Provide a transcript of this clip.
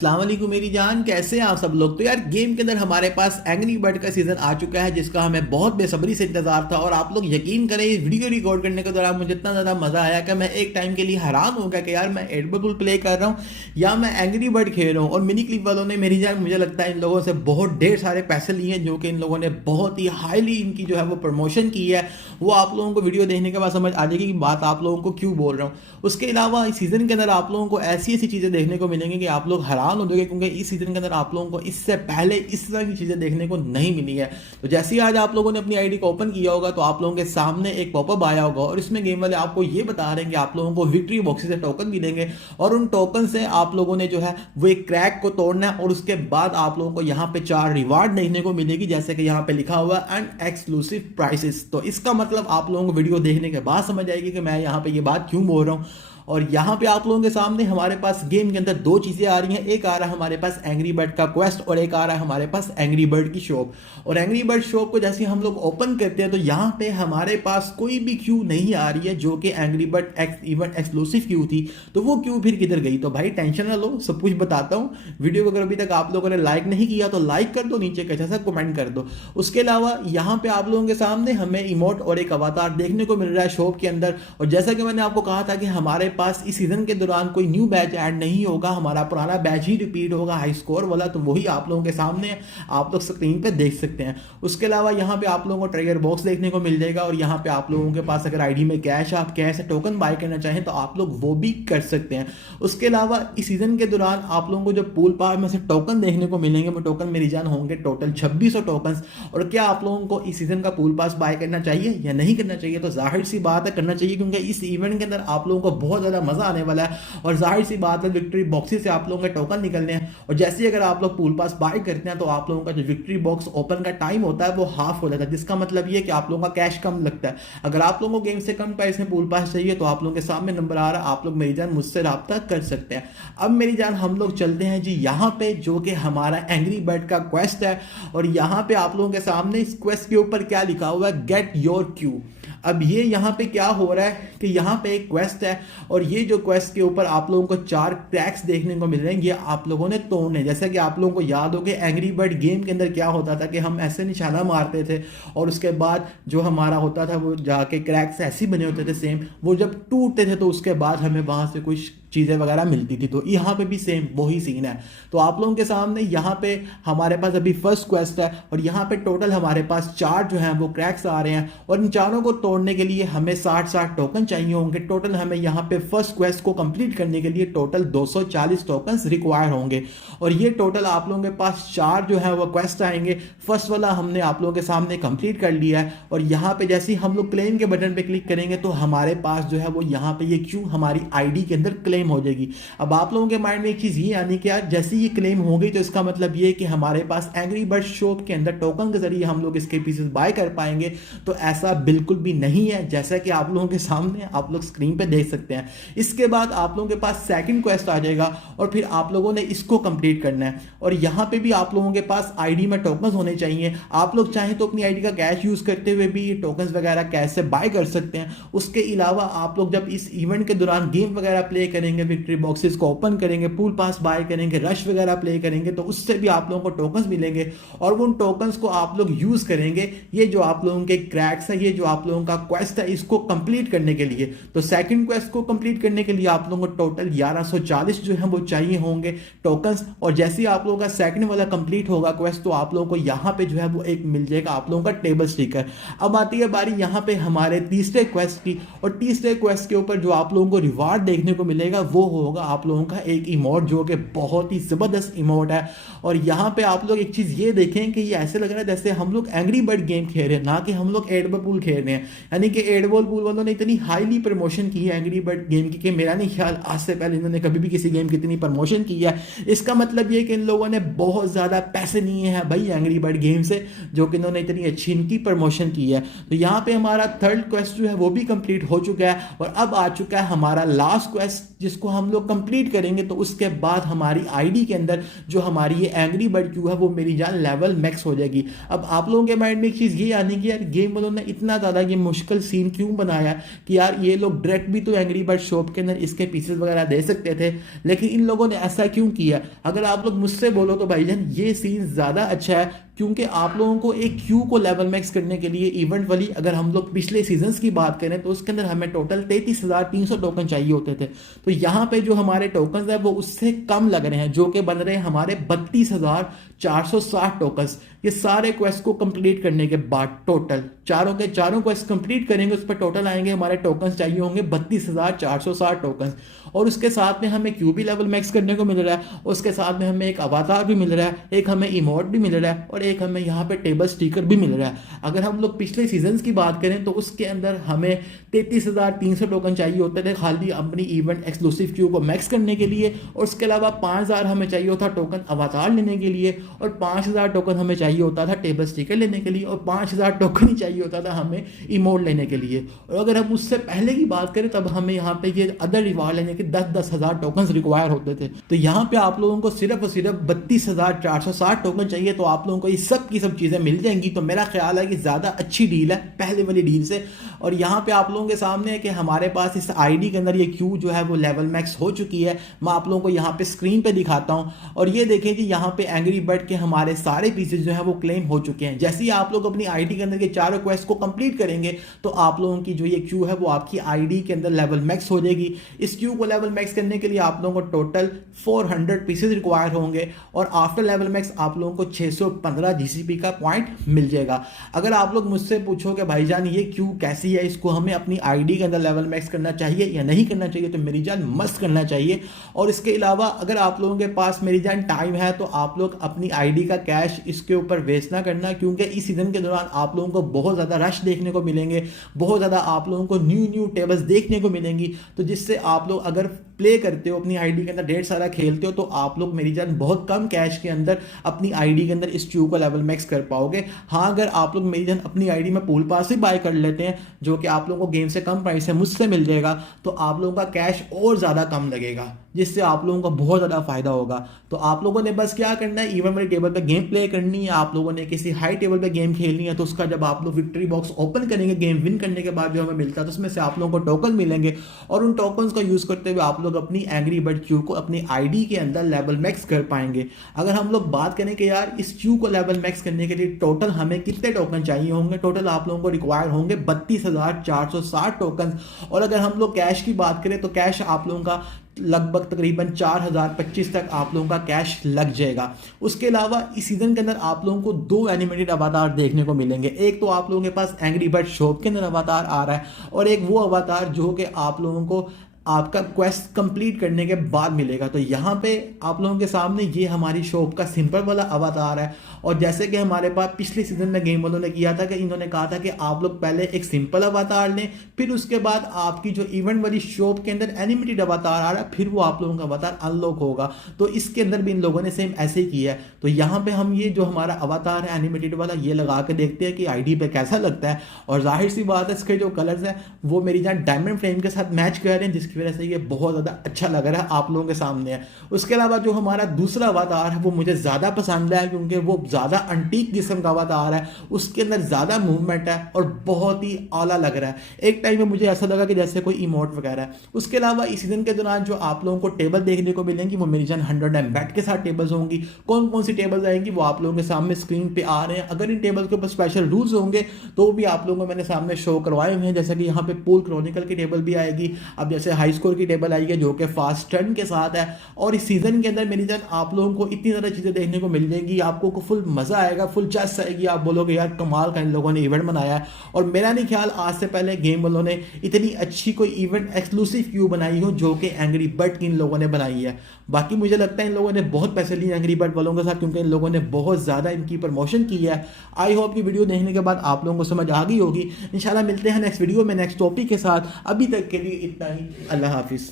अस्सलाम वालेकुम मेरी जान, कैसे हैं आप सब लोग। तो यार गेम के अंदर हमारे पास एंग्री बर्ड का सीजन आ चुका है जिसका हमें बहुत बेसब्री से इंतजार था। और आप लोग यकीन करें, इस वीडियो रिकॉर्ड करने के दौरान मुझे इतना ज़्यादा मज़ा आया कि मैं एक टाइम के लिए हैरान हो गया कि यार मैं एडबल प्ले कर रहा हूँ या मैं एंग्री बर्ड खेल रहा हूँ। और मिनी क्लिप वालों ने मेरी जान मुझे लगता है इन लोगों से बहुत ढेर सारे पैसे लिए हैं, जो कि इन लोगों ने बहुत ही हाईली इनकी जो है वो प्रमोशन की है। वो आप लोगों को वीडियो देखने के बाद समझ आ जाएगी कि बात आप लोगों को क्यों बोल रहा हूँ। उसके अलावा इस सीज़न के अंदर आप लोगों को ऐसी ऐसी चीज़ें देखने को मिलेंगी कि आप लोग हैरान हो जाएंगे, क्योंकि इस सीज़न के अंदर आप लोगों को इससे पहले इस तरह की चीज़ें देखने को नहीं मिली है। तो जैसे ही आज आप लोगों ने अपनी आईडी को ओपन किया होगा तो आप लोगों के सामने एक पॉपअप आया होगा और इसमें गेम वाले आपको ये बता रहे हैं कि आप लोगों को विक्ट्री बॉक्सेस से टोकन मिलेंगे और उन टोकन से आप लोगों ने जो है वो एक क्रैक को तोड़ना है। और उसके बाद आप लोगों को यहाँ पे 4 रिवार्ड देखने को मिलेगी, जैसे कि यहाँ पे लिखा हुआ है एंड एक्सक्लूसिव प्राइसेस। तो इसका मतलब आप लोगों को वीडियो देखने के बाद समझ आएगी कि मैं यहाँ पे ये बात क्यों बोल रहा हूँ। और यहाँ पे आप लोगों के सामने हमारे पास गेम के अंदर 2 चीज़ें आ रही हैं। एक आ रहा है हमारे पास एंग्री बर्ड का क्वेस्ट और एक आ रहा है हमारे पास एंग्री बर्ड की शॉप। और एंग्री बर्ड शॉप को जैसे हम लोग ओपन करते हैं तो यहाँ पे हमारे पास कोई भी क्यू नहीं आ रही है, जो कि angry bird event exclusive Q थी। तो वो क्यू फिर किधर गई? तो भाई टेंशन ना लो, सब कुछ बताता हूँ। वीडियो को अगर अभी तक आप लोगों ने लाइक नहीं किया तो लाइक कर दो, नीचे कैसा सा कमेंट कर दो। उसके अलावा यहाँ पे आप लोगों के सामने हमें इमोट और एक अवतार देखने को मिल रहा है शॉप के अंदर। और जैसा कि मैंने आपको कहा था कि हमारे पास इस सीजन के दौरान कोई न्यू बैच ऐड नहीं होगा, हमारा पुराना बैच ही रिपीट होगा हाई स्कोर वाला। तो वही आप लोगों के सामने आप लोग स्क्रीन पे देख सकते हैं। उसके अलावा यहाँ पे आप लोगों को ट्रेजर बॉक्स देखने को मिल जाएगा और यहाँ पे आप लोगों के पास अगर आईडी में कैश आप कैश टोकन बाय करना चाहें तो आप लोग वो भी कर सकते हैं। उसके अलावा इस सीजन के दौरान आप लोगों को जो पूल पास में से टोकन देखने को मिलेंगे वो टोकन मेरी जान होंगे टोटल 2600 टोकन। और क्या आप लोगों को इस सीजन का पूल पास बाय करना चाहिए या नहीं करना चाहिए? तो जाहिर सी बात है करना चाहिए, क्योंकि इस इवेंट के अंदर आप लोगों को बहुत ज़्यादा मजा आने वाला है। और जाहिर सी बात है विक्ट्री बॉक्सेस से आप लोगों के टोकन निकलने हैं। और जैसे ही अगर आप लोग पूल पास बाय करते हैं तो आप लोगों का जो विक्ट्री बॉक्स ओपन का टाइम होता है वो हाफ हो जाता है, जिसका मतलब ये कि आप लोगों का कैश कम लगता है। अगर आप लोगों को गेम से कम प्राइस में पूल पास चाहिए तो आप लोगों के सामने नंबर आ रहा है, आप लोग मेरी जान मुझसे रब्ता कर सकते हैं। अब मेरी जान हम लोग चलते हैं जी यहाँ पे, जो कि हमारा एंग्री बर्ड का क्वेस्ट है। और यहाँ पे आप लोगों के सामने इस क्वेस्ट के ऊपर क्या लिखा हुआ है, गेट योर क्यू। अब ये यहाँ पे क्या हो रहा है कि यहाँ पे एक क्वेस्ट है और ये जो क्वेस्ट के ऊपर आप लोगों को 4 क्रैक्स देखने को मिल रहे हैं, ये आप लोगों ने तोड़ने। जैसा कि आप लोगों को याद हो कि एंग्री बर्ड गेम के अंदर क्या होता था कि हम ऐसे निशाना मारते थे और उसके बाद जो हमारा होता था वो जाके क्रैक्स ऐसे बने होते थे सेम, वो जब टूटते थे तो उसके बाद हमें वहां से कुछ चीज़ें वगैरह मिलती थी। तो यहाँ पे भी सेम वही सीन है। तो आप लोगों के सामने यहाँ पे हमारे पास अभी फर्स्ट क्वेस्ट है और यहाँ पे टोटल हमारे पास 4 जो हैं वो क्रैक्स आ रहे हैं और इन चारों को तोड़ने के लिए हमें 60 टोकन चाहिए होंगे। टोटल हमें यहाँ पे फर्स्ट क्वेस्ट को कंप्लीट करने के लिए टोटल 240 टोकन रिक्वायर होंगे। और ये टोटल आप लोगों के पास 4 जो है वो क्वेस्ट आएंगे। फर्स्ट वाला हमने आप लोगों के सामने कंप्लीट कर लिया है और यहाँ पे जैसे ही हम लोग क्लेम के बटन पे क्लिक करेंगे तो हमारे पास जो है वो यहाँ पे ये क्यू हमारी आईडी के अंदर क्लेम हो जाएगी। अब आप लोगों के माइंड में एक चीज ये आनी कि यार जैसे ये क्लेम हो गई तो इसका मतलब ये कि हमारे पास एंग्री बर्ड शॉप के अंदर टोकन के जरिए हम लोग इसके पीसेस बाय कर पाएंगे। तो ऐसा बिल्कुल भी नहीं है, जैसा कि आप लोगों के सामने आप लोग स्क्रीन पे देख सकते हैं। इसके बाद आप लोगों के पास सेकंड क्वेस्ट आ जाएगा और फिर आप लोगों ने इसको कंप्लीट करना है। और यहाँ पे भी आप लोगों के पास आईडी में टोकन होने चाहिए। आप लोग चाहें तो अपनी आईडी का कैश यूज करते हुए भी ये टोकन वगैरह कैश से बाय कर सकते हैं। उसके अलावा आप लोग जब इस इवेंट के दौरान गेम वगैरह प्ले करेंगे, विक्ट्री बॉक्सेस को ओपन करेंगे, पूल पास बाय करेंगे, रश वगैरह प्ले करेंगे, तो उससे भी आप लोगों को टोकन्स मिलेंगे और उन टोकन्स को आप लोग यूज करेंगे ये जो आप लोगों के क्रैक्स है, ये जो आप लोगों का क्वेस्ट है, इसको कंप्लीट करने के लिए। तो सेकंड क्वेस्ट को कंप्लीट करने के लिए आप लोगों को टोटल 1140 जो है वो चाहिए होंगे टोकन्स। और जैसे ही आप लोगों का सेकंड वाला कंप्लीट होगा क्वेस्ट तो आप लोगों को यहाँ पे जो है वो एक मिल जाएगा आप लोगों का टेबल स्टिकर। अब आती है बारी यहाँ पे हमारे तीसरे क्वेस्ट की और तीसरे क्वेस्ट के ऊपर जो आप लोगों को रिवार्ड देखने को मिलेगा वो होगा आप लोगों का एक इमोट, जो कि बहुत ही जबरदस्त इमोट है। और यहाँ पे आप लोग एक चीज ये देखें कि ये ऐसे लग रहा है जैसे हम लोग एंग्री बर्ड गेम खेल रहे हैं, ना कि हम लोग एडबल पूल खेल रहे हैं। यानी कि एडबल पूल वालों ने इतनी हाईली प्रमोशन की है एंग्री बर्ड गेम की कि मेरा नहीं ख्याल आज से पहले इन्होंने कभी भी किसी गेम की इतनी प्रमोशन की है। इसका मतलब ये कि इन लोगों ने बहुत ज्यादा पैसे लिए हैं भाई एंग्री बर्ड गेम से, जो कि इन्होंने इतनी अच्छी इनकी प्रमोशन की है। तो यहाँ पे हमारा थर्ड क्वेस्ट जो है वो भी कंप्लीट हो चुका है और अब आ चुका है हमारा लास्ट क्वेस्ट, जिसको हम लोग कंप्लीट करेंगे तो उसके बाद हमारी आईडी के अंदर जो हमारी ये एंग्री बर्ड क्यू है वो मेरी जान लेवल मैक्स हो जाएगी। अब आप लोगों के माइंड में एक चीज़ ये आने की यार गेम वालों ने इतना ज़्यादा ये मुश्किल सीन क्यों बनाया कि यार ये लोग डायरेक्ट भी तो एंग्री बर्ड शॉप के अंदर इसके पीसेस वगैरह दे सकते थे, लेकिन इन लोगों ने ऐसा क्यों किया। अगर आप लोग मुझसे बोलो तो भाईजान ये सीन ज़्यादा अच्छा है, क्योंकि आप लोगों को एक क्यू को लेवल मैक्स करने के लिए इवेंट वाली अगर हम लोग पिछले सीजन्स की बात करें तो उसके अंदर हमें टोटल 33,300 टोकन चाहिए होते थे। तो यहाँ पे जो हमारे टोकन है वो उससे कम लग रहे हैं, जो कि बन रहे हैं हमारे 32,460 टोकन्स। ये सारे क्वेस्ट को कंप्लीट करने के बाद टोटल चारों के चारों क्वेस्ट कंप्लीट करेंगे, उस पर टोटल आएंगे हमारे टोकन्स चाहिए होंगे 32,460 टोकन्स। और उसके साथ में हमें क्यू भी लेवल मैक्स करने को मिल रहा है, उसके साथ में हमें एक अवतार भी मिल रहा है, एक हमें इमोट भी मिल रहा है और एक हमें यहाँ पे टेबल स्टिकर भी मिल रहा है। अगर हम लोग पिछले सीजन्स की बात करें तो उसके अंदर हमें 33,300 टोकन चाहिए होते थे खाली अपनी इवेंट एक्सक्लूसिव क्यू को मैक्स करने के लिए, और उसके अलावा 5,000 हमें चाहिए होता टोकन अवतार लेने के लिए, और 5,000 टोकन हमें चाहिए होता था टेबल स्टिकर लेने के लिए, और 5,000 टोकन ही चाहिए होता था हमें इमोट लेने के लिए। और अगर हम उससे पहले की बात करें तब हमें यहाँ पे ये अदर रिवार्ड लेने के 10-10 हज़ार टोकन रिक्वायर होते थे। तो यहाँ पे आप लोगों को सिर्फ और सिर्फ 32,460 टोकन चाहिए, तो आप लोगों को ये सब की सब चीज़ें मिल जाएंगी। तो मेरा ख्याल है कि ज़्यादा अच्छी डील है पहले वाली डील से। और यहाँ पे आप लोगों के सामने है कि हमारे पास इस आईडी के अंदर ये क्यू जो है वो लेवल मैक्स हो चुकी है। मैं आप लोगों को यहाँ पे स्क्रीन पे दिखाता हूँ, और ये देखें कि यहाँ पे एंग्री बर्ड के हमारे सारे पीसेज जो है वो क्लेम हो चुके हैं। जैसे ही आप लोग अपनी आईडी के अंदर के चारों क्वेस्ट को कंप्लीट करेंगे तो आप लोगों की जो ये क्यू है वो आपकी आईडी के अंदर लेवल मैक्स हो जाएगी। इस क्यू को लेवल मैक्स करने के लिए आप लोगों को टोटल 400 पीसेज रिक्वायर होंगे, और आफ्टर लेवल मैक्स आप लोगों को 615 जीसीपी का पॉइंट मिल जाएगा। अगर आप लोग मुझसे पूछो कि भाईजान ये क्यू कैसी है, इसको हमें अपनी आईडी के अंदर लेवल मैक्स करना चाहिए या नहीं करना चाहिए, तो मेरी जान मस्त करना चाहिए। और इसके अलावा अगर आप लोगों के पास मेरी जान टाइम है तो आप लोग अपनी आईडी का कैश इसके ऊपर वेस्ट ना करना, क्योंकि इस सीजन के दौरान आप लोगों को बहुत ज़्यादा रश देखने को मिलेंगे, बहुत ज़्यादा आप लोगों को न्यू टेबल्स देखने को मिलेंगी। तो जिससे आप लोग अगर प्ले करते हो अपनी आईडी के अंदर ढेर सारा खेलते हो तो आप लोग मेरी जान बहुत कम कैश के अंदर अपनी आईडी के अंदर इस क्यू को लेवल मैक्स कर पाओगे। हाँ, अगर आप लोग मेरी जान अपनी आईडी में पूल पास ही बाय कर लेते हैं जो कि आप लोगों को गेम से कम प्राइस है मुझसे मिल जाएगा, तो आप लोगों का कैश और ज़्यादा कम लगेगा, जिससे आप लोगों को बहुत ज़्यादा फायदा होगा। तो आप लोगों ने बस क्या करना है, इवन वाली टेबल पे गेम प्ले करनी है। आप लोगों ने किसी हाई टेबल पे गेम खेलनी है तो उसका जब आप लोग विक्ट्री बॉक्स ओपन करेंगे गेम विन करने के बाद जो हमें मिलता है तो उसमें से आप लोगों को टोकन मिलेंगे, और उन टोकन्स का यूज़ करते हुए आप लोग अपनी एंग्री बर्ड क्यू को अपनी आईडी के अंदर लेवल मैक्स कर पाएंगे। अगर हम लोग बात करें कि यार इस क्यू को लेवल मैक्स करने के लिए टोटल हमें कितने टोकन चाहिए होंगे, टोटल आप लोगों को रिक्वायर होंगे 32,460 टोकन। और अगर हम लोग कैश की बात करें तो कैश आप लोगों का लगभग तकरीबन 4,025 तक आप लोगों का कैश लग जाएगा। उसके अलावा इस सीजन के अंदर आप लोगों को 2 एनिमेटेड अवतार देखने को मिलेंगे। एक तो आप लोगों के पास एंग्री बर्ड शॉप के अंदर अवतार आ रहा है, और एक वो अवतार जो कि आप लोगों को आपका क्वेस्ट कंप्लीट करने के बाद मिलेगा। तो यहाँ पे आप लोगों के सामने ये हमारी शॉप का सिंपल वाला अवतार है, और जैसे कि हमारे पास पिछले सीजन में गेम वालों ने किया था कि इन्होंने कहा था कि आप लोग पहले एक सिंपल अवतार लें, फिर उसके बाद आपकी जो इवेंट वाली शॉप के अंदर एनिमेटेड अवतार आ रहा है फिर वो आप लोगों का अवतार अनलॉक होगा। तो इसके अंदर भी इन लोगों ने सेम ऐसे ही किया है। तो यहाँ पे हम ये जो हमारा अवतार है एनिमेटेड वाला ये लगा के देखते हैं कि आईडी पे कैसा लगता है, और जाहिर सी बात है इसके जो कलर्स हैं वो मेरी जहाँ डायमंड फ्रेम के साथ मैच कर रहे हैं, जिसकी वजह से ये बहुत ज़्यादा अच्छा लग रहा है आप लोगों के सामने है। उसके अलावा जो हमारा दूसरा अवतार है वो मुझे ज़्यादा पसंद है, क्योंकि वो ज़्यादा अंटीक किस्म का अवतार है, उसके अंदर ज़्यादा मूवमेंट है और बहुत ही आला लग रहा है। एक टाइम में मुझे ऐसा लगा कि जैसे कोई इमोट वगैरह है। उसके अलावा इस सीजन के दौरान जो आप लोगों को टेबल देखने को मिलेंगी वो मेरी जान 100 एम्बेड के साथ टेबल्स होंगी। कौन कौन सी टेबल्स आएंगी वो आप लोगों के सामने स्क्रीन पे आ रहे हैं। अगर इन टेबल के ऊपर स्पेशल रूल्स होंगे तो भी आप लोगों को मैंने सामने शो करवाए हुए हैं, जैसे कि यहाँ पे पूल क्रॉनिकल की टेबल भी आएगी, अब जैसे हाई स्कोर की टेबल आएगी जो कि फास्ट टर्न के साथ है। और इस सीजन के अंदर मेरी जान आप लोगों को इतनी ज़्यादा चीज़ें देखने को मिल जाएंगी, आपको को फुल मज़ा आएगा, फुल चस आएगी। आप बोलोगे यार कमाल का इन लोगों ने इवेंट बनाया है। और मेरा नहीं ख्याल आज से पहले गेम वालों ने इतनी अच्छी कोई इवेंट एक्सक्लूसिव क्यू बनाई हो जो कि एंग्री बर्ड की इन लोगों ने बनाई है। बाकी मुझे लगता है इन लोगों ने बहुत पैसे लिए एंग्री बर्ड वालों के साथ, क्योंकि इन लोगों ने बहुत ज़्यादा इनकी प्रमोशन की है। आई होप की वीडियो देखने के बाद आप लोगों को समझ आ गई होगी। इंशाल्लाह मिलते हैं नेक्स्ट वीडियो में नेक्स्ट टॉपिक के साथ। अभी तक के लिए इतना ही, अल्लाह हाफिज़।